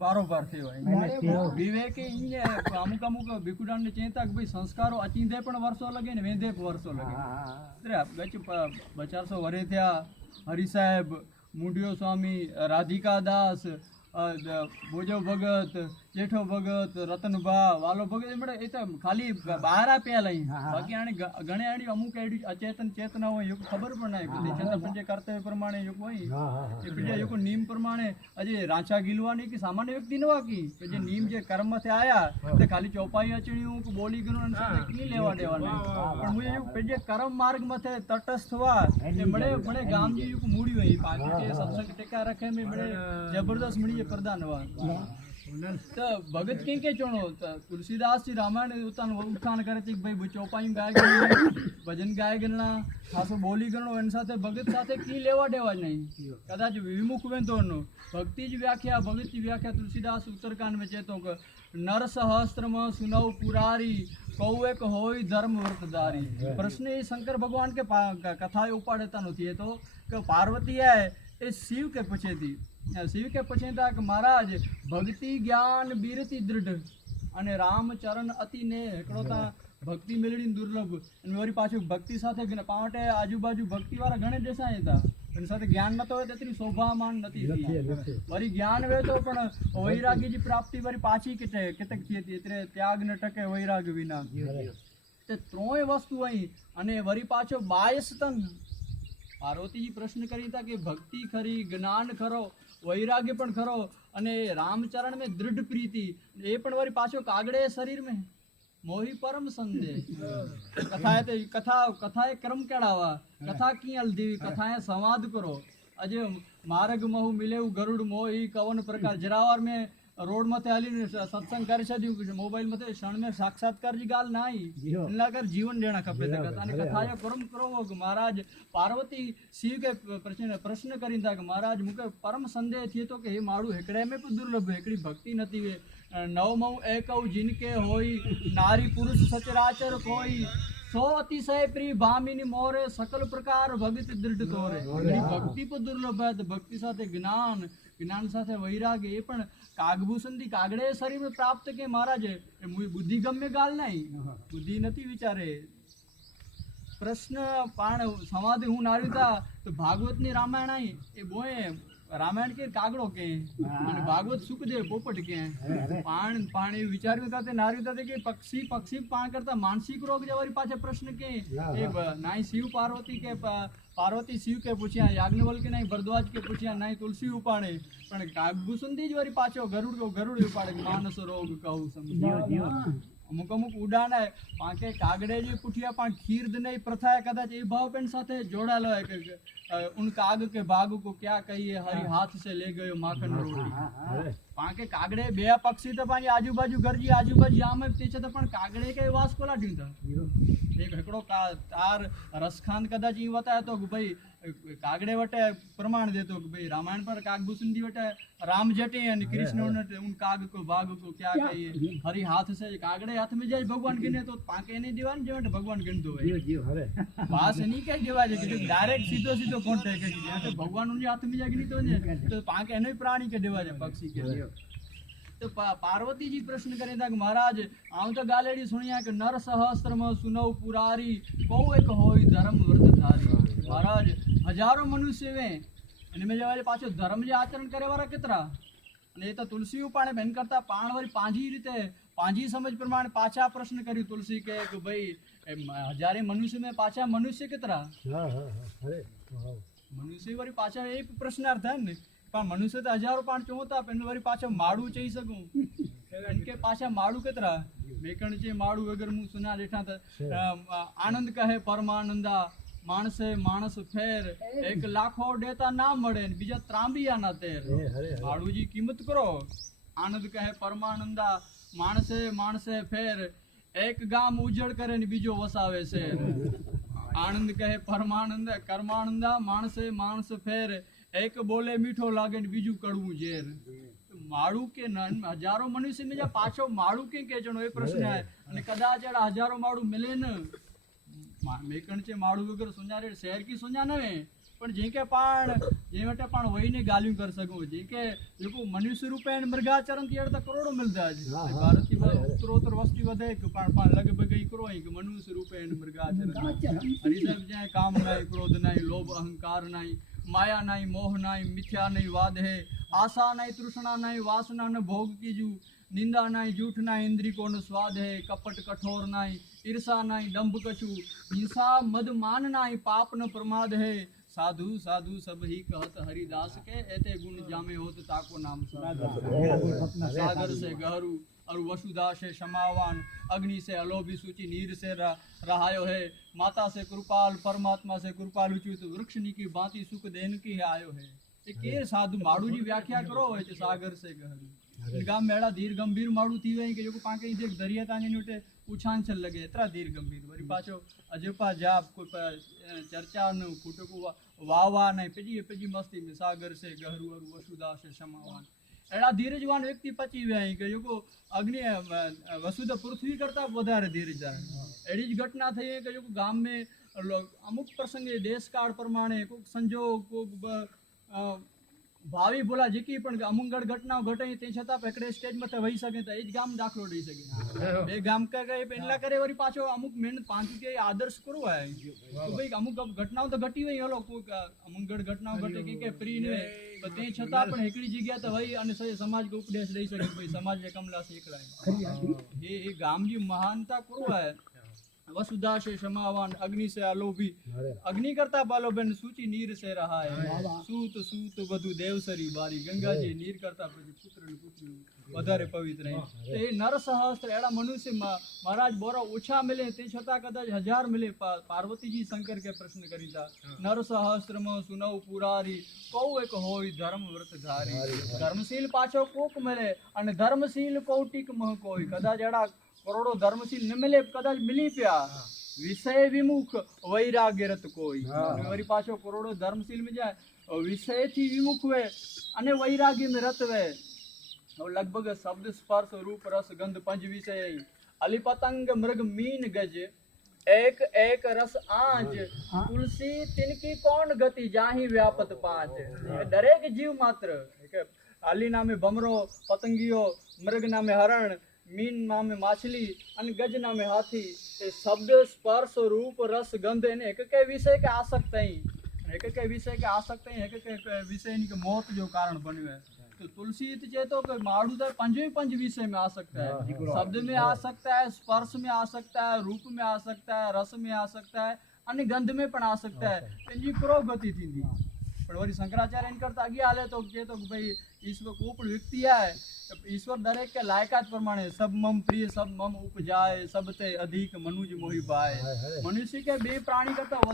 बारोबार थियो विवेक ईअं अमुक अमुक भिकुडान ने चवनि था कि भई संस्कारो अचींदे पण वर्षो लगे ने वेंदे पण वर्षो लगे गच 400 वरे थिया हरि साहेब मुंडियो स्वामी राधिका दास भोजो भगत जेठो भगत रतनबा वालो भगत एमड़े ए तो खाली बाहर पिया लई बाकी आने घणे आड़ी अमुक एडी अचेतन चेतना हो यो खबर पण नाही कि चेतन पंजे कर्तव्य प्रमाणे यो होई ए पिजे यो नियम प्रमाणे अजे रांचा गिलवानी की सामान्य व्यक्ति नवा की जे नियम जे कर्म से आया ते खाली चौपाई अचणियों को बोली गणन से की लेवा देवा नहीं पण मुझे यो पिजे कर्म मार्ग मथे तटस्थ हुआ ए बड़े बड़े गाम जी को मूडी होई पाकी के सत्संग टेका रखे में बड़े जबरदस्त मुड़ी प्रधान हुआ तो भगत के चोणो तुलसीदास जी रामायण उतान उठान करे थी भाई चौपाई गाय भजन गाय गणना खासो बोली गणो एन साथे भगत साथे की लेवा देवा नहीं कदाच विमुख वेंदो नो भक्ति जी व्याख्या भगत जी व्याख्या तुलसीदास उत्तरकांड में चेतो क नर सहस्त्र में सुनव पुरारी कौएक होई धर्म व्रतधारी प्रश्न ये शंकर भगवान के कथा उपाड़ता नहीं तो कि पार्वती है ये शिव के पूछे थी शिव के पूछे था कि महाराज भक्ति ज्ञान बीरती दृढ़ अने राम चरण अति ने एकड़ो ता भक्ति मिलनी दुर्लभ अने वरी पाछो भक्ति साथे पावटे आजूबाजू भक्ति वाला घणे देसाय था एनी साथे ज्ञान नतो तेतरी शोभामान नती थी वरी ज्ञान वे तो पण वैरागी जी प्राप्ति वरी पाछी केतक थी थी एतरे त्याग न टके वैराग विना ते त्रोय वस्तु आई अने वरी पाछो बायस तन पार्वती जी प्रश्न करी था कि भक्ति खरी ज्ञान खरो वैराग्य पण खरो अने रामचरण में दृढ़ प्रीति ए पण वरी पाछो कागड़े शरीर में मोही परम संदेह कथाए क्रम केड़ावा कथा की हल्दी कथाएं संवाद करो अजे मार्ग महु मिले गरुड़ मोही कवन प्रकार जरावर में रोड मथे हली सत्संग कर छड्यू मोबाइल मथे क्षण में साक्षात्कार जी गाल नाई इनला कर जीवन देना खपे अने कथायो क्रम करो महाराज पार्वती शिव के प्रश्न करी था कि महाराज मुके परम संदेह थी तो कि हे माड़ू हेकड़े में भी दुर्लभ हेकड़ी भक्ति नती वे नव मऊ एकौ जिनके होई नारी पुरुष सचराचर कोई सो अतिशय प्रिय भामिनी मोरे सकल प्रकार भक्ति दृढ़ तोरे भक्ति पर दुर्लभ है तो भक्ति साथे ज्ञान ज्ञान साथे वैराग्य ये पण कागभूषण थी कागड़े शरीर में प्राप्त के महाराज बुद्धि गम्य गाल नहीं बुद्धि नती विचारे प्रश्न पाण समाधि हूँ नारी था तो भागवत नी रामायण आई ए बोए रामायण के कागड़ो के भागवत सुखदेव पोपट के पाण पाणी विचार करते नारी था कि पक्षी पक्षी पाण करता मानसिक रोग जवारी पाछे प्रश्न के नाई शिव पार्वती के पार्वती शिव के पूछिया याज्ञवल्क्य के नहीं भरद्वाज के पूछिया नहीं तुलसी उपाड़े पण कागभूषण थी ज वरी पाछो गरुड़ उपाड़े मानस रोग कहू समझो अमुक अमुक उड़ान है पाके कागड़े जी पुठिया पा खीर दने प्रथा है कदाच ए भाव पेन साथे जोड़ालो है कि उन काग के बाग को क्या कहिए हरि हाथ से ले गयो माखन रोटी पाके कागड़े बे पक्षी तो पानी आजूबाजू घर जी आजूबाजू आम पीछे तो पण कागड़े के वास कोला ड्यू था एक हकड़ो तार रसखान कदाच ई बताया तो भाई कागड़े वटे प्रमाण देतो कि भाई रामायण पर कागभूषण दी वटे राम जटे और कृष्ण उन काग को बाघ को क्या कहिए हरि हाथ से कागड़े हाथ में जाए भगवान गिने तो पाके नहीं दीवान जो भगवान गिनतो है बास नहीं कह देवा जे कि डायरेक्ट सीधो सीधो कांटेक्ट के भगवान उन हाथ में जाए गिनी तो ने तो पाके एनो प्राणी के देवा जे पक्षी के तो पार्वती जी प्रश्न करे था कि महाराज आऊं तो गालेड़ी सुनिया कि नर सहस्त्र में सुनव पुरारी कौ एक होई धर्म व्रतधारी महाराज हजारों मनुष्य वे इनमें जवाले पाछो धर्म जे आचरण करे वाला कितरा अने तो तुलसी उपाणे बेन करता पाण वरी पांजी रीते पांजी समझ प्रमाण पाछा प्रश्न करी तुलसी के कि भाई हजारे मनुष्य में पाछा मनुष्य कितरा मनुष्य वरी पाछा एक प्रश्नार्थ है ने पण मनुष्य तो हजारों पाण चोता पेन वरी पाछा माड़ू चई सकूं इनके पाछा माड़ू कितरा बेकण जे माड़ू वगर मु सुना लेठा त आनंद कहे परमानंदा मानसे मानस फेर एक लाखो देता ना मळे बीजा त्रांबिया ना तेर माड़ू जी कीमत करो आनंद कहे परमानंदा मानसे मानसे फेर एक गाम उजड़ करे ने बीजो वसावे से आनंद कहे परमानंद कर्मानंदा मानसे मानस फेर एक बोले मीठो लागे ने बीजू कड़वू जेर माड़ू के हजारों मनुष्य में जा पाछो माड़ू के जणो ए प्रश्न है अने कदाच हजारों माड़ू मिले न मेकण चे माड़ू वगैरह सुञारे शहर की सुञा नवे પણ જેके पाण जे वटे पाण वहीने गालियूं कर सघूं जेके जेको मनुष्य रूप आहिनि मृगाचरण थी अहिड़ा त करोड़ो मिलंदा अॼु भारत जी उत्तरोत्तर वस्ती वधे पाण पाण लॻभॻि हिकिड़ो ई कि मनुष्य रूप आहिनि मृगाचरण हरि साहिब जाए काम नाहे क्रोध नाहे लोभ अहंकार नाहे माया नाई मोह नाई मिथ्या नहीं वाद है आशा नाई तृष्णा नाई वासना न भोग की जू निंदा नाई झूठ नाई इंद्री को न स्वाद है कपट कठोर नाई ईर्षा नाई दंभ कछु हिंसा मद मान नाई पाप न प्रमाद है साधु साधु सब ही कहत हरिदास के एते गुण जामे होत ताको नाम सागर से गहरू और वसुधा से क्षमावान अग्नि से अलोभी सूची नीर से रहायो है माता से कृपाल परमात्मा से कृपाल उचित वृक्ष की भांति सुख देन की आयो है ये केर साधु माड़ू जी व्याख्या करो है सागर से गहरू गाम में अड़ा धीर गंभीर माड़ू थी वही कि जो पाके देख दरिया ताने नुटे उछांछल लगे एतरा धीर गंभीर वरी पाछो अजपा जाप कोई चर्चा न कुटो को वाह नहीं पेजी मस्ती में सागर से गहरू और वसुधा से क्षमावान अड़ा धीरजवान व्यक्ति पची वे कि जो अग्नि वसुधा पृथ्वी करता वधारे धीरज अड़ी ज घटना थी है कि जो गाम में अमुक प्रसंगे देश काल प्रमाणे कोई संजोग को भावी बोला जेकी पण अमुक घटनाओं घटे ते छता एकड़े स्टेज मथे वही सके त एज गाम दाखलो दई सके बे गाम का गए पेनला करे वरी पाछो अमुक मेहनत पांच के आदर्श करो है तो भाई अमुक घटनाओं तो घटी वही हलो कोई अमुक घटनाओं घटे के प्री ने तो ते छता पण एकड़ी जग्या तो वही अने समाज को उपदेश दई सके भाई समाज ने कमला सीखला ये गाम जी महानता करो है वसुधा से क्षमावान अग्नि से अलोभी अग्नि करता बालो बन सूची नीर से रहा है सूत सूत वधु देवसरी बारी गंगा जी नीर करता पुत्र ने पुत्री वधारे पवित्र है ये नर सहस्त्र एड़ा मनुष्य महाराज बोरा ओछा मिले ते छता कदाच 1000 मिले पार्वती जी शंकर के प्रश्न करी था नर सहस्त्र में सुनौ पुरारी कौ एक होई धर्म व्रत धारी धर्मशील पाछो कोक मिले अने धर्मशील कौटिक मह कोई कदाच एड़ा करोड़ों धर्मशील न मिले कदाच मिली पिया विषय विमुख वैराग्य रत कोई वरी पाछो करोड़ों धर्मशील में जाए विषय थी विमुख वे अने वैराग्य में रत वे और लगभग शब्द स्पर्श रूप रस गंध पंच विषय अली पतंग मृग मीन गज एक एक रस आंच तुलसी तिनकी कौन गति जाही व्यापत पांच दरेक जीव मात्र अली नामे भमरो पतंगियो मृग नामे हरण मीन नामे माछली अन गज नामे हाथी ए शब्द स्पर्श रूप रस गंध ने एक के विषय के आसक्त है एक के विषय के आसक्त है एक के विषय के मौत जो कारण बन्यो है तो तुलसी चे तो माड़ू तो पंज विषय में आ सकता है शब्द में आ सकता है स्पर्श में आ सकता है रूप में आ सकता है रस में आ सकता है अन्य गंध में पण आ सकता है पंजी प्रो गति थी पण वरी शंकराचार्य इन करता आगे हाले तो जे तो भाई ईश्वर को पण व्यक्ति है ईश्वर दरेक के लायकात प्रमाणे सब मम प्रिय सब मम उपजाए सब ते अधिक मनुज मोहि पाए मनुष्य के बे प्राणी करता